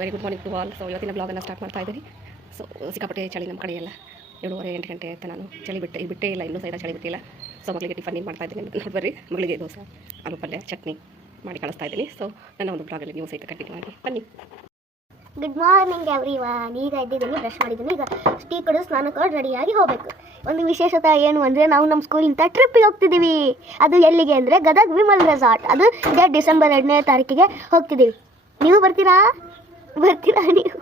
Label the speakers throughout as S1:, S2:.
S1: Very good morning to all so ಇವತ್ತಿನ ಬ್ಲಾಗನ್ನು start ಮಾಡ್ತಾ ಇದ್ದೀನಿ. ಸೊ ಸಿಕ್ಕಾಪಟ್ಟೆ ಚಳಿ ನಮ್ಮ ಕಡೆ ಎಲ್ಲ ಏಳುವರೆ, ಎಂಟು ಗಂಟೆ ಆಯ್ತು ನಾನು ಚಳಿ ಬಿಟ್ಟೆ ಬಿಟ್ಟೇ ಇಲ್ಲ, ಇನ್ನೂ ಸೈಡ ಚಳಿ ಬಿಟ್ಟಿಲ್ಲ. ಸೊ ಮಗಳಿಗೆ ಟಿಫನ್ ಏನು ಮಾಡ್ತಾ ಇದ್ದೀನಿ ನೋಡಿ ಬರ್ರಿ ಮಗಳಿಗೆ ದೋಸೆ, ಆಲೂ ಪಲ್ಯ, ಚಟ್ನಿ ಮಾಡಿ ಕಳಿಸ್ತಾ ಇದ್ದೀನಿ. ಸೊ ನನ್ನ ಒಂದು ಬ್ಲಾಗಲ್ಲಿ ನೀವು ಸಹಿತ ಕಂಟಿನ್ಯೂ ಮಾಡಿ. ಬನ್ನಿ.
S2: ಗುಡ್ ಮಾರ್ನಿಂಗ್ ಎವ್ರಿ ವಾನ್ ಈಗ ಎದ್ದಿದ್ದೀನಿ ಬ್ರಷ್ ಮಾಡಿದ್ದೀನಿ. ಈಗ ಟೀ ಕುಡಿದು ಸ್ನಾನ ಕೂಡ ರೆಡಿಯಾಗಿ ಹೋಗಬೇಕು. ಒಂದು ವಿಶೇಷತೆ ಏನು ಅಂದರೆ, ನಾವು ನಮ್ಮ ಸ್ಕೂಲಿಂದ ಟ್ರಿಪ್ಪಿಗೆ ಹೋಗ್ತಿದ್ದೀವಿ. ಅದು ಎಲ್ಲಿಗೆ ಅಂದರೆ ಗದಗ್ ವಿಮಲ್ ರೆಸಾರ್ಟ್ ಅದು ಇದೇ ಡಿಸೆಂಬರ್ ಎರಡನೇ ತಾರೀಕಿಗೆ ಹೋಗ್ತಿದ್ದೀವಿ. ನೀವು ಬರ್ತೀರಾ? ಬರ್ತೀರಾ ನೀವು?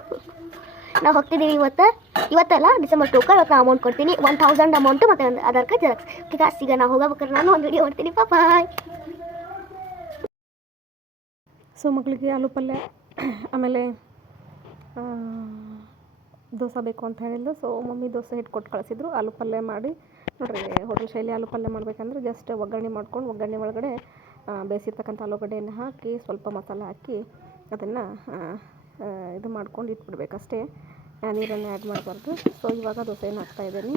S2: ನಾವು ಹೋಗ್ತಿದ್ದೀವಿ ಇವತ್ತು. ಇವತ್ತಲ್ಲ ಡಿಸೆಂಬರ್ ಟೂಕ ಇವತ್ತು ಅಮೌಂಟ್ ಕೊಡ್ತೀನಿ. ಒನ್ ತೌಸಂಡ್ ಅಮೌಂಟು ಮತ್ತು ಒಂದು ಆಧಾರ್ ಕಾರ್ಡ್ ಜೆರಾಕ್ಸ್. ಈಗ ಈಗ ನಾವು ಹೋಗಬೇಕಾದ್ರೆ ನಾನು ಒಂದು ವಿಡಿಯೋ ಮಾಡ್ತೀನಿ. ಬಾಯ್
S3: ಸೊ ಮಗಳಿಗೆ ಆಲೂ ಪಲ್ಯ, ಆಮೇಲೆ ದೋಸೆ ಬೇಕು ಅಂತ ಹೇಳಿದ್ರು ಸೊ ಮಮ್ಮಿ ದೋಸೆ ಹಿಟ್ಟು ಕೊಟ್ಟು ಕಳಿಸಿದ್ರು. ಆಲೂ ಪಲ್ಯ ಮಾಡಿ, ನೋಡಿರಿ, ಹೋಟೆಲ್ ಶೈಲಿ ಆಲೂ ಪಲ್ಯ ಮಾಡಬೇಕಂದ್ರೆ ಜಸ್ಟ್ ಒಗ್ಗರಣೆ ಮಾಡ್ಕೊಂಡು, ಒಗ್ಗರಣೆ ಒಳಗಡೆ ಬೇಯಿಸಿರ್ತಕ್ಕಂಥ ಆಲೂಗಡ್ಡೆಯನ್ನು ಹಾಕಿ, ಸ್ವಲ್ಪ ಮಸಾಲೆ ಹಾಕಿ ಅದನ್ನು ಇದು ಮಾಡ್ಕೊಂಡು ಇಟ್ಬಿಡ್ಬೇಕು ಅಷ್ಟೇ. ನೀರನ್ನು ಆ್ಯಡ್ ಮಾಡಬಾರ್ದು. ಸೊ ಇವಾಗ ದೋಸೆಯನ್ನು ಹಾಕ್ತಾ ಇದ್ದೀನಿ.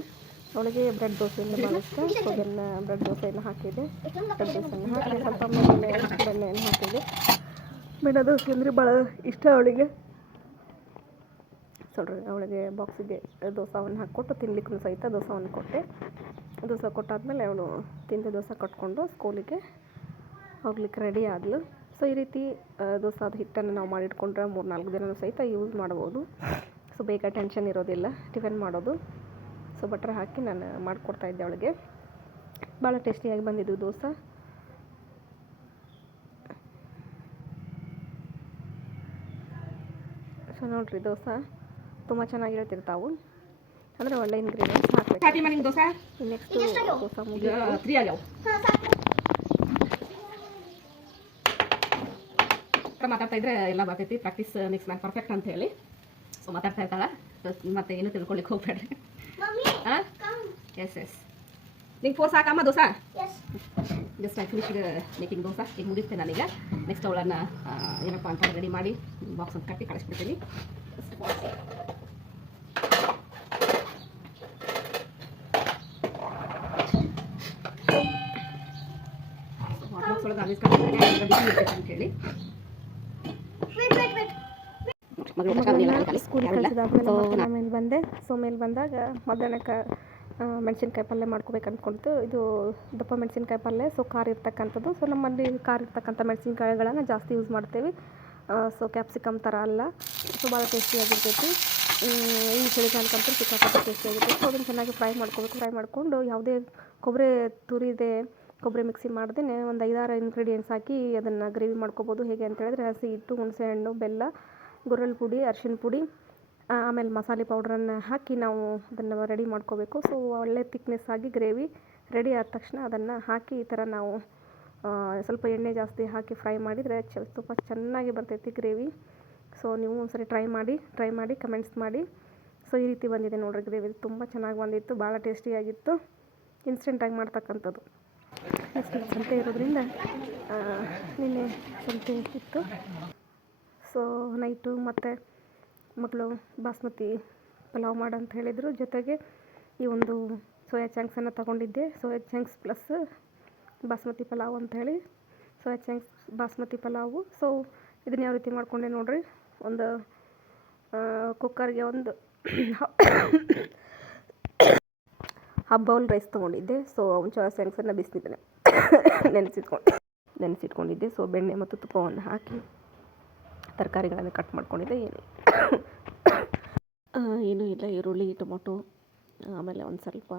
S3: ಅವಳಿಗೆ ಬ್ರೆಡ್ ದೋಸೆಯಿಂದ ಭಾಳ ಇಷ್ಟ. ಸೊ ಅದನ್ನು ಬ್ರೆಡ್ ದೋಸೆಯನ್ನು ಹಾಕಿದೆ. ಬ್ರೆಡ್ ದೋಸೆಯನ್ನು ಹಾಕಿ ಸ್ವಲ್ಪ ಬೆಣ್ಣೆಯನ್ನು ಹಾಕಿದೆ. ಬೆಣ್ಣೆ ದೋಸೆ ಅಂದರೆ ಭಾಳ ಇಷ್ಟ ಅವಳಿಗೆ. ನೋಡ್ರಿ ಅವಳಿಗೆ ಬಾಕ್ಸಿಗೆ ದೋಸವನ್ನು ಹಾಕ್ಕೊಟ್ಟು ತಿನ್ಲಿಕ್ಕೂ ಸಹಿತ ದೋಸವನ್ನು ಕೊಟ್ಟೆ. ದೋಸೆ ಕೊಟ್ಟಾದ್ಮೇಲೆ ಅವಳು ತಿಂದು ದೋಸೆ ಕಟ್ಕೊಂಡು ಸ್ಕೂಲಿಗೆ ಹೋಗ್ಲಿಕ್ಕೆ ರೆಡಿ ಆದ್ಲು. ಸೊ ಈ ರೀತಿ ದೋಸಾದ ಹಿಟ್ಟನ್ನು ನಾವು ಮಾಡಿಟ್ಕೊಂಡ್ರೆ ಮೂರು ನಾಲ್ಕು ದಿನ ಸಹಿತ ಯೂಸ್ ಮಾಡ್ಬೋದು. ಸೊ ಬೇಗ ಟೆನ್ಷನ್ ಇರೋದಿಲ್ಲ. ಟಿಫನ್ ಮಾಡೋದು. ಸೊ ಬಟ್ರ್ ಹಾಕಿ ನಾನು ಮಾಡಿಕೊಡ್ತಾ ಇದ್ದೆ ಅವಳಿಗೆ. ಭಾಳ ಟೇಸ್ಟಿಯಾಗಿ ಬಂದಿದ್ದು ದೋಸೆ. ಸೊ ನೋಡ್ರಿ ದೋಸೆ. ತುಂಬ ಚೆನ್ನಾಗಿ ಹೇಳ್ತಿರ್ತಾವು ಅಂದರೆ ಒಳ್ಳೆ ಇಂಗ್ರೀಡಿಯೆಂಟ್ಸ್ ಹಾಕಬೇಕು.
S1: Party morning dosa?
S3: Next dosa ಮುಗಿ
S1: ಮಾತಾಡ್ತಾ ಇದ್ರೆ ಎಲ್ಲ ಬರ್ತೈತಿ. ಪ್ರಾಕ್ಟೀಸ್ ನೆಕ್ಸ್ಟ್ ಮ್ಯಾನ್ ಪರ್ಫೆಕ್ಟ್ ಅಂತ ಹೇಳಿ. ಸೊ ಮಾತಾಡ್ತಾ ಇರ್ತಾಳ. ಮತ್ತೆ ಏನು ತಿಳ್ಕೊಳಿಕ್ಕೆ ಹೋಗ್ಬೇಡ್ರಿ ಹಾಂ ಎಸ್ ಎಸ್ ನಿಂಗೆ four Sakamma dosa? Just I finish making dosa. ಈಗ ಮುಗಿಸ್ತೇನೆ ನಾನೀಗ. ನೆಕ್ಸ್ಟ್ ಅವಳನ್ನ ಏನಪ್ಪ ಅಂತ ರೆಡಿ ಮಾಡಿ ಬಾಕ್ಸ್ ಅಂತ ಕಟ್ಟಿ ಕಳಿಸ್ಬಿಡ್ತೀನಿ. ಬಾಕ್ಸ್ ಒಳಗೆ ಅಂತ ಹೇಳಿ. ಮಗಳು
S3: ಸ್ಕೂಲಿಗೆ ಕಳಿಸಿದಾದ್ಮೇಲೆ ಮತ್ತೆ ನಾನು ಮೇಲೆ ಬಂದೆ. ಸೊ ಮೇಲೆ ಬಂದಾಗ ಮಧ್ಯಾಹ್ನಕ್ಕೆ ಮೆಣಸಿನ್ಕಾಯಿ ಪಲ್ಯ ಮಾಡ್ಕೋಬೇಕು ಅಂದ್ಕೊಳ್ತು ಇದು ದಪ್ಪ ಮೆಣಸಿನ್ಕಾಯಿ ಪಲ್ಯ ಸೊ ಖಾರ ಇರ್ತಕ್ಕಂಥದ್ದು. ಸೊ ನಮ್ಮಲ್ಲಿ ಖಾರ ಇರ್ತಕ್ಕಂಥ ಮೆಣಸಿನ್ಕಾಯಿಗಳನ್ನು ಜಾಸ್ತಿ ಯೂಸ್ ಮಾಡ್ತೇವೆ. ಸೊ ಕ್ಯಾಪ್ಸಿಕಮ್ ಥರ ಅಲ್ಲ. ಸೊ ಭಾಳ ಟೇಸ್ಟಿಯಾಗಿರ್ತೈತಿ ಚಳಿ ಈ ಚಳಿಗಾಲಕ್ಕಂತೂ ಸಿಕ್ಕಾಪಟ್ಟೆ ಟೇಸ್ಟಿಯಾಗಿರ್ತೈತಿ ಸೊ ಅದನ್ನು ಚೆನ್ನಾಗಿ ಫ್ರೈ ಮಾಡ್ಕೋಬೇಕು. ಫ್ರೈ ಮಾಡಿಕೊಂಡು ಯಾವುದೇ ಕೊಬ್ಬರಿ ತುರಿದೆ ಕೊಬ್ಬರಿ ಮಿಕ್ಸಿ ಮಾಡ್ದೇ ಒಂದು ಐದಾರು ಇಂಗ್ರೀಡಿಯೆಂಟ್ಸ್ ಹಾಕಿ ಅದನ್ನು ಗ್ರೇವಿ ಮಾಡ್ಕೋಬೋದು. ಹೇಗೆ ಅಂತ ಹೇಳಿದ್ರೆ ಹಸಿ ಹಿಟ್ಟು ಹುಣಸೆಹಣ್ಣು ಬೆಲ್ಲ ಗುರಳ್ ಪುಡಿ, ಅರ್ಶಿಣ ಪುಡಿ ಆಮೇಲೆ ಮಸಾಲೆ ಪೌಡ್ರನ್ನು ಹಾಕಿ ನಾವು ಅದನ್ನು ರೆಡಿ ಮಾಡ್ಕೋಬೇಕು. ಸೊ ಒಳ್ಳೆ ತಿಕ್ನೆಸ್ ಆಗಿ ಗ್ರೇವಿ ರೆಡಿ ಆದ ತಕ್ಷಣ ಅದನ್ನು ಹಾಕಿ ಈ ಥರ ನಾವು ಸ್ವಲ್ಪ ಎಣ್ಣೆ ಜಾಸ್ತಿ ಹಾಕಿ ಫ್ರೈ ಮಾಡಿದರೆ ಚ, ತುಂಬ ಚೆನ್ನಾಗಿ ಬರ್ತೈತಿ ಗ್ರೇವಿ. ಸೊ ನೀವು ಒಂದ್ಸರಿ ಟ್ರೈ ಮಾಡಿ ಟ್ರೈ ಮಾಡಿ ಕಮೆಂಟ್ಸ್ ಮಾಡಿ. ಸೊ ಈ ರೀತಿ ಬಂದಿದೆ ನೋಡ್ರಿ ಗ್ರೇವಿ. ತುಂಬ ಚೆನ್ನಾಗಿ ಬಂದಿತ್ತು, ಭಾಳ ಟೇಸ್ಟಿಯಾಗಿತ್ತು ಇನ್ಸ್ಟೆಂಟಾಗಿ ಮಾಡ್ತಕ್ಕಂಥದ್ದು. ಸಂತೆ ಇರೋದ್ರಿಂದ ನಿನ್ನೆ ಸಂತೆ ಇತ್ತು. ಸೊ, ನೈಟು ಮತ್ತು ಮಗಳು ಬಾಸ್ಮತಿ ಪಲಾವ್ ಮಾಡಂತ ಹೇಳಿದರು. ಜೊತೆಗೆ ಈ ಒಂದು ಸೋಯಾ ಚಾಂಕ್ಸನ್ನು ತಗೊಂಡಿದ್ದೆ. Soya chunks plus basmati pulao ಅಂತ ಹೇಳಿ. Soya chunks basmati pulao. So ಇದನ್ನ ಯಾವ ರೀತಿ ಮಾಡ್ಕೊಂಡೆ ನೋಡಿರಿ. ಒಂದು ಕುಕ್ಕರ್ಗೆ ಒಂದು ಹಾಫ್ ಬೌಲ್ ರೈಸ್ ತೊಗೊಂಡಿದ್ದೆ. ಸೊ, ಅವನು ಸೋಯಾ ಚಾಂಕ್ಸನ್ನು ಬಿಸಿಲಿದ್ದೇನೆ ನೆನೆಸಿಟ್ಕೊಂಡು ನೆನೆಸಿಟ್ಕೊಂಡಿದ್ದೆ. ಸೊ, ಬೆಣ್ಣೆ ಮತ್ತು ತುಪ್ಪವನ್ನು ಹಾಕಿ ತರಕಾರಿಗಳನ್ನು ಕಟ್ ಮಾಡ್ಕೊಂಡಿದ್ದೆ ಏನು ಏನೂ ಇಲ್ಲ, ಈರುಳ್ಳಿ, ಟೊಮೊಟೊ, ಆಮೇಲೆ ಒಂದು ಸ್ವಲ್ಪ,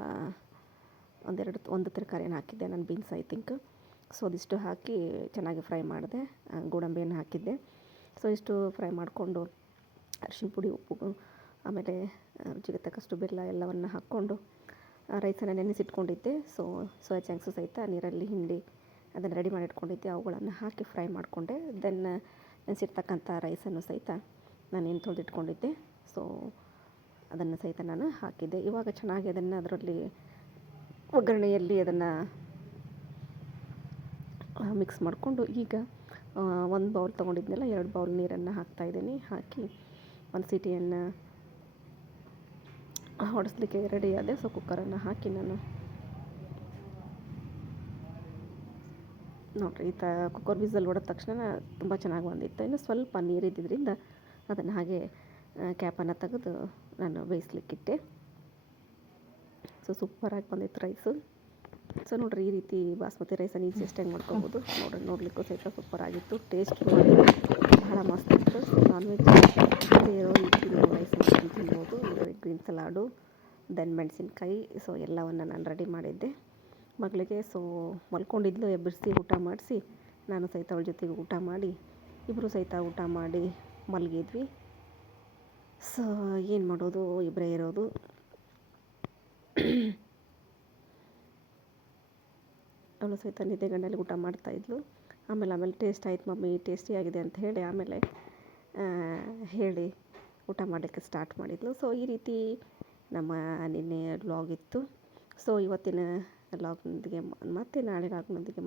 S3: ಒಂದೆರಡು, ಒಂದು ತರಕಾರಿಯನ್ನು ಹಾಕಿದ್ದೆ, ನಾನು ಬೀನ್ಸ್ ಐ ಥಿಂಕ್. ಸೊ, ಅದಿಷ್ಟು ಹಾಕಿ ಚೆನ್ನಾಗಿ ಫ್ರೈ ಮಾಡಿದೆ ಗೋಡಂಬಿಯನ್ನು ಹಾಕಿದ್ದೆ. ಸೊ, ಇಷ್ಟು ಫ್ರೈ ಮಾಡಿಕೊಂಡು, ಅರಿಶಿನ ಪುಡಿ, ಉಪ್ಪು, ಆಮೇಲೆ ರುಚಿಗೆ ತಕ್ಕಷ್ಟು ಬೆಲ್ಲ ಎಲ್ಲವನ್ನು ಹಾಕ್ಕೊಂಡು ರೈಸನ್ನು ನೆನೆಸಿಟ್ಕೊಂಡಿದ್ದೆ. ಸೊ, ಸೋಯಾ ಚಾಂಕ್ಸು ಸಹಿತ ನೀರಲ್ಲಿ ಹಿಂಡಿ ಅದನ್ನು ರೆಡಿ ಮಾಡಿಟ್ಕೊಂಡಿದ್ದೆ, ಅವುಗಳನ್ನು ಹಾಕಿ ಫ್ರೈ ಮಾಡಿಕೊಂಡೆ. ದೆನ್ ನೆನೆಸಿರ್ತಕ್ಕಂಥ ರೈಸನ್ನು ಸಹಿತ ನಾನೇನು ತೊಳೆದಿಟ್ಕೊಂಡಿದ್ದೆ. ಸೊ ಅದನ್ನು ಸಹಿತ ನಾನು ಹಾಕಿದ್ದೆ. ಇವಾಗ ಚೆನ್ನಾಗಿ ಅದನ್ನು ಅದರಲ್ಲಿ ಒಗ್ಗರಣೆಯಲ್ಲಿ ಅದನ್ನು ಮಿಕ್ಸ್ ಮಾಡಿಕೊಂಡು ಈಗ ಒಂದು ಬೌಲ್ ತೊಗೊಂಡಿದ್ನಲ್ಲ, ಎರಡು ಬೌಲ್ ನೀರನ್ನು ಹಾಕ್ತಾಯಿದ್ದೀನಿ ಹಾಕಿ ಒಂದು ಸಿಟಿಯನ್ನು ಹೊಡೆಸ್ಲಿಕ್ಕೆ ರೆಡಿ ಆದೆ. ಸೊ ಕುಕ್ಕರನ್ನು ಹಾಕಿ ನಾನು ನೋಡಿರಿ, ಈ ತ ಕುಕ್ಕರ್ ವಿಸಲ್ ಹೊಡೆದ ತಕ್ಷಣ ತುಂಬ ಚೆನ್ನಾಗಿ ಬಂದಿತ್ತು. ಇನ್ನು ಸ್ವಲ್ಪ ನೀರಿದ್ದರಿಂದ ಅದನ್ನು ಹಾಗೆ ಕ್ಯಾಪನ್ನು ತೆಗೆದು ನಾನು ಬೇಯಿಸ್ಲಿಕ್ಕಿಟ್ಟೆ ಸೊ ಸೂಪರಾಗಿ ಬಂದಿತ್ತು ರೈಸು ಸೊ ನೋಡಿರಿ, ಈ ರೀತಿ ಬಾಸ್ಮತಿ ರೈಸನ್ನು ಈಸಿಯೆಸ್ಟ್ ಹೆಂಗೆ ಮಾಡ್ಕೊಬೋದು. ನೋಡಿ ನೋಡಲಿಕ್ಕೂ ಸಹಿತ ಸೂಪರಾಗಿತ್ತು ಟೇಸ್ಟ್ ಬಹಳ ಮಸ್ತ್ ಇತ್ತು. ಸೊ ನಾನ್ ವೆಜ್ ಇರೋ ರೀತಿ ರೈಸ್ ತಿನ್ಬೋದು ಗ್ರೀನ್ ಸಲಾಡು ದೆನ್ ಮೆಣಸಿನ್ಕಾಯಿ. ಸೊ ಎಲ್ಲವನ್ನು ನಾನು ರೆಡಿ ಮಾಡಿದ್ದೆ. ಮಗಳಿಗೆ ಸೊ ಮಲ್ಕೊಂಡಿದ್ಲು ಎಬ್ಬಿಸಿ ಊಟ ಮಾಡಿಸಿ. ನಾನು ಸಹಿತ ಅವಳ ಜೊತೆಗೆ ಊಟ ಮಾಡಿ ಇಬ್ಬರು ಸಹಿತ ಊಟ ಮಾಡಿ ಮಲಗಿದ್ವಿ. ಸೊ ಏನು ಮಾಡೋದು ಇಬ್ಬರೇ ಇರೋದು. ಅವಳು ಸಹಿತ ನಿದ್ದೆ ಗಂಡಲ್ಲಿ ಊಟ ಮಾಡ್ತಾಯಿದ್ಲು ಆಮೇಲೆ ಆಮೇಲೆ ಟೇಸ್ಟ್ ಆಯ್ತು ಮಮ್ಮಿ ಟೇಸ್ಟಿ ಆಗಿದೆ ಅಂತ ಹೇಳಿ ಆಮೇಲೆ ಹೇಳಿ ಊಟ ಮಾಡೋಕ್ಕೆ ಸ್ಟಾರ್ಟ್ ಮಾಡಿದ್ಲು. ಸೊ ಈ ರೀತಿ ನಮ್ಮ ನಿನ್ನೆ ಬ್ಲಾಗ್ ಇತ್ತು. ಸೊ ಇವತ್ತಿನ ವ್ಲಾಗ್ನೊಂದಿಗೆ ಮತ್ತೆ ನಾಳೆ ವ್ಲಾಗ್ನೊಂದಿಗೆ